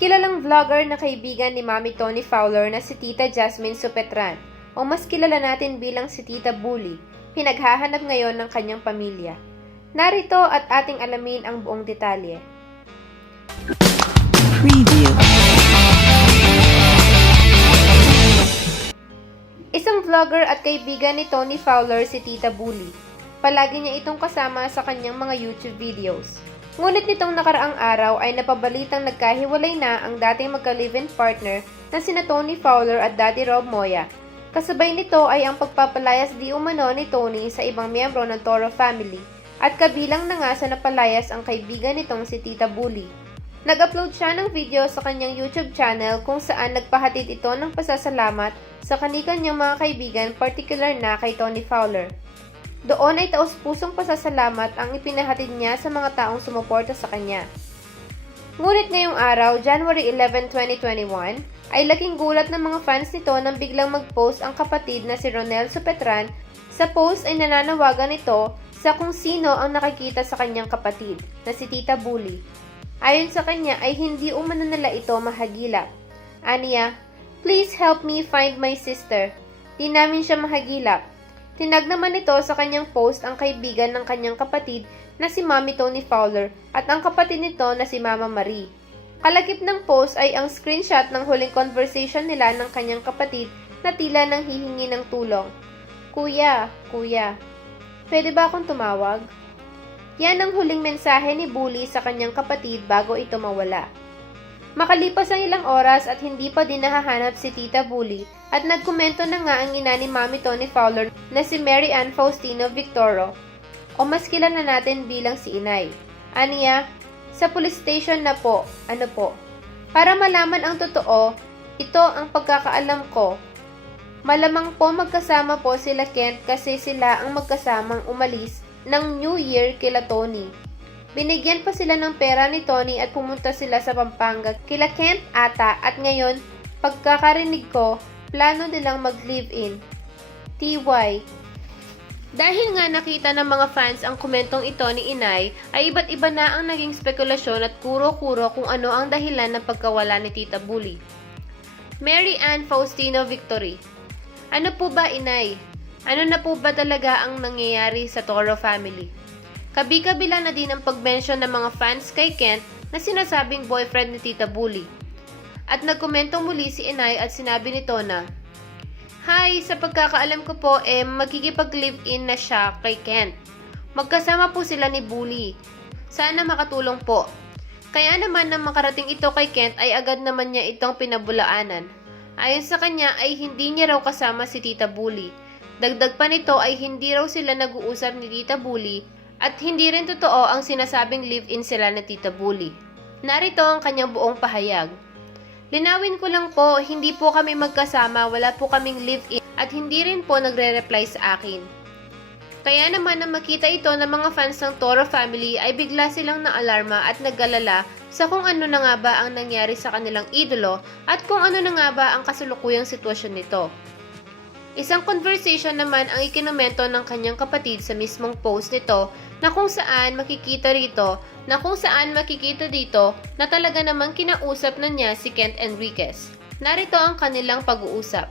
Kilalang vlogger na kaibigan ni Mami Tony Fowler na si Tita Jasmine Supetran, o mas kilala natin bilang si Tita Bully, pinaghahanap ngayon ng kanyang pamilya. Narito at ating alamin ang buong detalye. Preview. Isang vlogger at kaibigan ni Tony Fowler si Tita Bully. Palagi niya itong kasama sa kanyang mga YouTube videos. Ngunit nitong nakaraang araw ay napabalitang nagkahiwalay na ang dating magka-live-in partner na sina Tony Fowler at Daddy Rob Moya. Kasabay nito ay ang pagpapalayas di umano ni Tony sa ibang miyembro ng Toro family at kabilang na nga sa napalayas ang kaibigan nitong si Tita Bully. Nag-upload siya ng video sa kanyang YouTube channel kung saan nagpahatid ito ng pasasalamat sa kanilang mga kaibigan, particular na kay Tony Fowler. Doon ay taos-pusong pasasalamat ang ipinahatid niya sa mga taong sumuporta sa kanya. Ngunit ngayong araw, January 11, 2021, ay laking gulat ng mga fans nito nang biglang mag-post ang kapatid na si Ronel Supetran. Sa post ay nananawagan ito sa kung sino ang nakikita sa kanyang kapatid, na si Tita Bully. Ayon sa kanya ay hindi umano nila ito mahagilap. Aniya, "Please help me find my sister. Di namin siya mahagilap." Tinag naman ito sa kanyang post ang kaibigan ng kanyang kapatid na si Mami Tony Fowler at ang kapatid nito na si Mama Marie. Kalakip ng post ay ang screenshot ng huling conversation nila ng kanyang kapatid na tila nang hihingi ng tulong. Kuya, pwede ba akong tumawag?" Yan ang huling mensahe ni Bully sa kanyang kapatid bago ito mawala. Makalipas ang ilang oras at hindi pa din nahahanap si Tita Bully at nagkomento na nga ang ina ni Mami Tony Fowler na si Mary Ann Faustino Victoro, o mas kilala natin bilang si Inay. Aniya, "Sa police station na po, Para malaman ang totoo, ito ang pagkakaalam ko. Malamang po magkasama po sila Kent kasi sila ang magkasamang umalis ng New Year kila Tony. Binigyan pa sila ng pera ni Tony at pumunta sila sa Pampanga kila Kent ata at ngayon, pagkakarinig ko, plano nilang mag-live-in. TY." Dahil nga nakita ng mga fans ang komentong ito ni Inay, ay iba't iba na ang naging spekulasyon at kuro-kuro kung ano ang dahilan ng pagkawala ni Tita Bully. Mary Ann Faustino Victory. Ano po ba, Inay? Ano na po ba talaga ang nangyayari sa Toro family? Kabi-kabila na din ang pag-mention ng mga fans kay Kent na sinasabing boyfriend ni Tita Bully. At nagkomento muli si Inay at sinabi nito na, "Hi, sa pagkakaalam ko po magkikipag-live-in na siya kay Kent. Magkasama po sila ni Bully. Sana makatulong po." Kaya naman nang makarating ito kay Kent ay agad naman niya itong pinabulaanan. Ayon sa kanya ay hindi niya raw kasama si Tita Bully. Dagdag pa nito ay hindi raw sila nag-uusap ni Tita Bully at hindi rin totoo ang sinasabing live-in sila ni Tita Bully. Narito ang kanyang buong pahayag. "Linawin ko lang po, hindi po kami magkasama, wala po kaming live-in at hindi rin po nagre-reply sa akin." Kaya naman nang makita ito ng mga fans ng Toro family ay bigla silang naalarma at nag-alala sa kung ano na nga ba ang nangyari sa kanilang idolo at kung ano na nga ba ang kasulukuyang sitwasyon nito. Isang conversation naman ang ikinomento ng kanyang kapatid sa mismong post nito na kung saan makikita dito na talaga namang kinausap na niya si Kent Enriquez. Narito ang kanilang pag-uusap.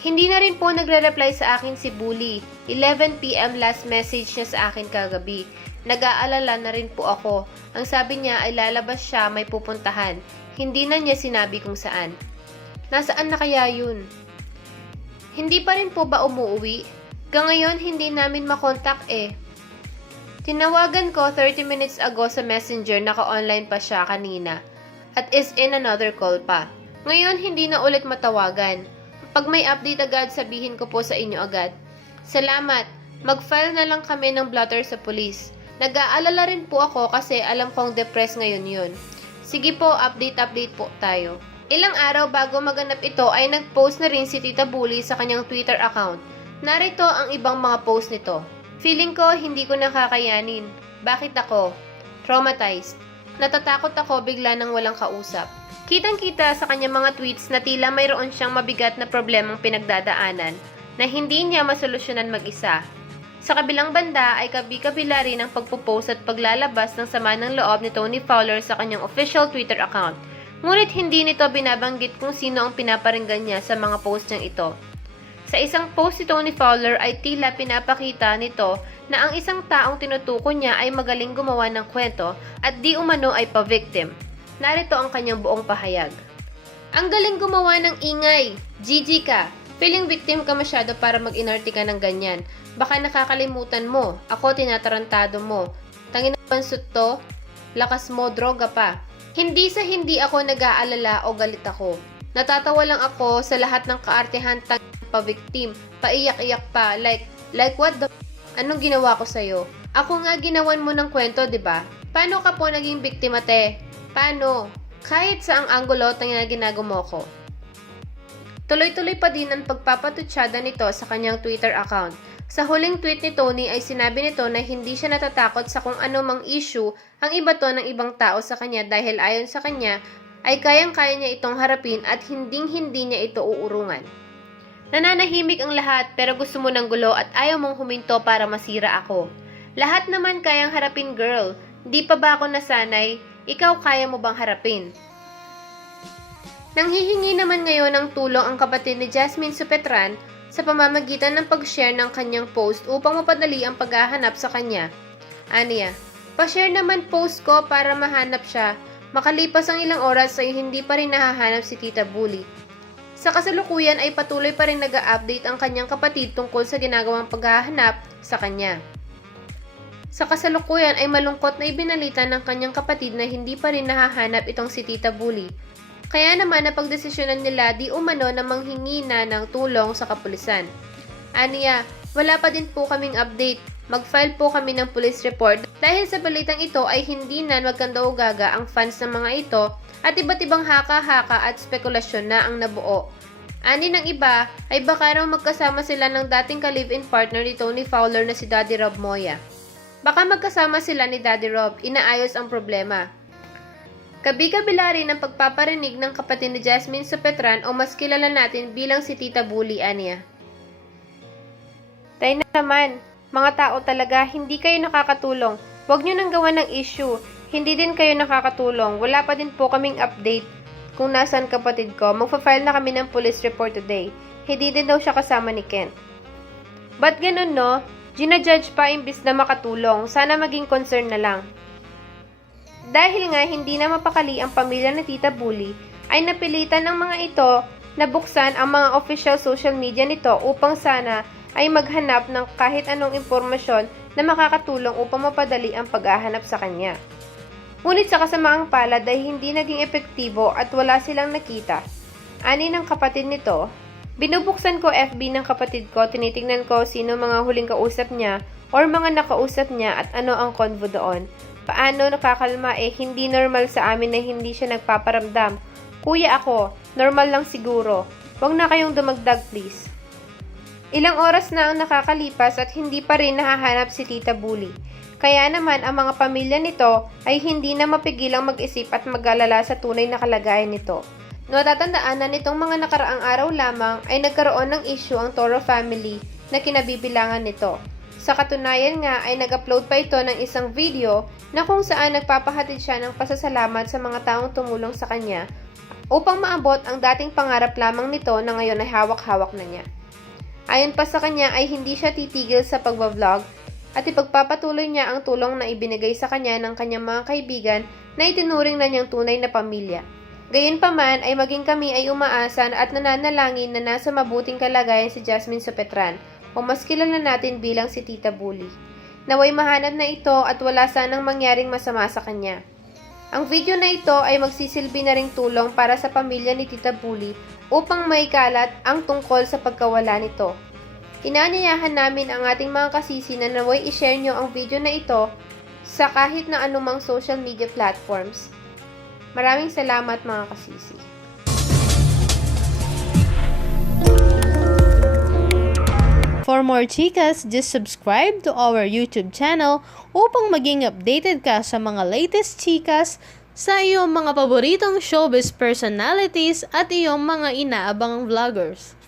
"Hindi na rin po nagre-reply sa akin si Bully. 11 PM last message niya sa akin kagabi. Nag-aalala na rin po ako. Ang sabi niya ay lalabas siya, may pupuntahan. Hindi na niya sinabi kung saan. Nasaan na kaya yun? Hindi pa rin po ba umuwi? Ngayon hindi namin makontak eh. Tinawagan ko 30 minutes ago sa messenger, naka-online pa siya kanina. At is in another call pa. Ngayon hindi na ulit matawagan. Pag may update agad, sabihin ko po sa inyo agad. Salamat. Mag-file na lang kami ng blotter sa police. Nag-aalala rin po ako kasi alam kong depressed ngayon yun. Sige po, update po tayo." Ilang araw bago maganap ito ay nag-post na rin si Tita Bully sa kanyang Twitter account. Narito ang ibang mga post nito. "Feeling ko hindi ko nakakayanin. Bakit ako? Traumatized. Natatakot ako bigla nang walang kausap." Kitang-kita sa kanyang mga tweets na tila mayroon siyang mabigat na problemang pinagdadaanan na hindi niya masolusyonan mag-isa. Sa kabilang banda ay kabi-kabila rin ang pagpo-post at paglalabas ng sama ng loob ni Tony Fowler sa kanyang official Twitter account. Ngunit hindi nito binabanggit kung sino ang pinaparinggan niya sa mga post niyang ito. Sa isang post ni Tony Fowler ay tila pinapakita nito na ang isang taong tinutukoy niya ay magaling gumawa ng kwento at di umano ay pa-victim. Narito ang kanyang buong pahayag. Ang galing gumawa ng ingay. GG ka. Feeling victim ka masyado para mag-inarte ka ng ganyan. Baka nakakalimutan mo. Ako tinatarantado mo. Tangina pansut to. Lakas mo, droga pa. Hindi sa hindi ako nag-aalala o galit ako. Natatawa lang ako sa lahat ng kaartehan pa-victim. Paiyak-iyak pa. Like what the Anong ginawa ko sa'yo? Ako nga ginawan mo ng kwento, di ba? Paano ka po naging biktima, te? Paano? Kahit sa ang anggulo na ginagawa ko. Tuloy-tuloy pa din ang pagpapatutsyada nito sa kanyang Twitter account. Sa huling tweet ni Tony ay sinabi nito na hindi siya natatakot sa kung ano mang issue ang ibato ng ibang tao sa kanya dahil ayon sa kanya ay kayang-kaya niya itong harapin at hinding-hindi niya ito uurungan. Nananahimik ang lahat pero gusto mo ng gulo at ayaw mong huminto para masira ako. Lahat naman kayang harapin, girl. Di pa ba ako nasanay? Ikaw kaya mo bang harapin? Nanghihingi naman ngayon ng tulong ang kapatid ni Jasmine Supetran sa pamamagitan ng pag-share ng kanyang post upang mapadali ang paghahanap sa kanya. Aniya, pa-share naman post ko para mahanap siya. Makalipas ang ilang oras ay hindi pa rin nahahanap si Tita Bully. Sa kasalukuyan ay patuloy pa rin nag-a-update ang kanyang kapatid tungkol sa ginagawang paghahanap sa kanya. Sa kasalukuyan ay malungkot na ibinalita ng kanyang kapatid na hindi pa rin nahahanap itong si Tita Bully. Kaya naman napagdesisyonan nila di umano na manghingi na ng tulong sa kapulisan. Aniya, wala pa din po kaming update. Mag-file po kami ng police report dahil sa balitang ito ay hindi na magkandaugaga ang fans ng mga ito at iba't ibang haka-haka at spekulasyon na ang nabuo. Ani ng iba ay baka raw magkasama sila ng dating ka-live-in partner ni Tony Fowler na si Daddy Rob Moya. Baka magkasama sila ni Daddy Rob, inaayos ang problema. Kabi-kabila rin ang pagpaparinig ng kapatid ni Jasmine Supetran o mas kilala natin bilang si Tita Bully, Anya. Tayo na naman, mga tao talaga, hindi kayo nakakatulong. Huwag nyo nang gawa ng issue. Hindi din kayo nakakatulong. Wala pa din po kaming update kung nasaan kapatid ko. Magpa-file na kami ng police report today. Hindi din daw siya kasama ni Kent. Ba't ganun, no? Gina-judge pa imbis na makatulong. Sana maging concern na lang. Dahil nga hindi na mapakali ang pamilya ni Tita Bully, ay napilitan ng mga ito na buksan ang mga official social media nito upang sana ay maghanap ng kahit anong impormasyon na makakatulong upang mapadali ang paghahanap sa kanya. Ngunit sa kasamaang palad ay hindi naging epektibo at wala silang nakita. Ani ng kapatid nito, binubuksan ko FB ng kapatid ko, tinitingnan ko sino mga huling kausap niya or mga nakausap niya at ano ang convo doon. Paano nakakalma hindi normal sa amin na hindi siya nagpaparamdam. Kuya ako, normal lang siguro. Huwag na kayong dumagdag please. Ilang oras na ang nakakalipas at hindi pa rin nahahanap si Tita Bully. Kaya naman ang mga pamilya nito ay hindi na mapigilang mag-isip at mag-alala sa tunay na kalagayan nito. Natatandaan na nitong mga nakaraang araw lamang ay nagkaroon ng issue ang Toro family na kinabibilangan nito. Sa katunayan nga ay nag-upload pa ito ng isang video na kung saan nagpapahatid siya ng pasasalamat sa mga taong tumulong sa kanya upang maabot ang dating pangarap lamang nito na ngayon ay hawak-hawak na niya. Ayon pa sa kanya ay hindi siya titigil sa pagbablog at ipagpapatuloy niya ang tulong na ibinigay sa kanya ng kanyang mga kaibigan na itinuring na niyang tunay na pamilya. Gayunpaman ay maging kami ay umaasan at nananalangin na nasa mabuting kalagayan si Jasmine Supetran o mas kilala natin bilang si Tita Bully. Naway mahanap na ito at wala sanang mangyaring masama sa kanya. Ang video na ito ay magsisilbi na ring tulong para sa pamilya ni Tita Bully upang maikalat ang tungkol sa pagkawala nito. Inaanyayahan namin ang ating mga kasisi na naway i-share nyo ang video na ito sa kahit na anumang social media platforms. Maraming salamat mga kasisi. For more chikas, just subscribe to our YouTube channel upang maging updated ka sa mga latest chikas sa iyong mga paboritong showbiz personalities at iyong mga inaabangang vloggers.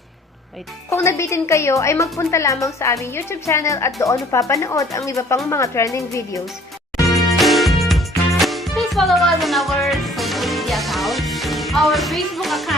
Kung nabitin kayo ay magpunta lamang sa aming YouTube channel at doon mapapanood ang iba pang mga trending videos. Please follow us on our social media accounts Facebook account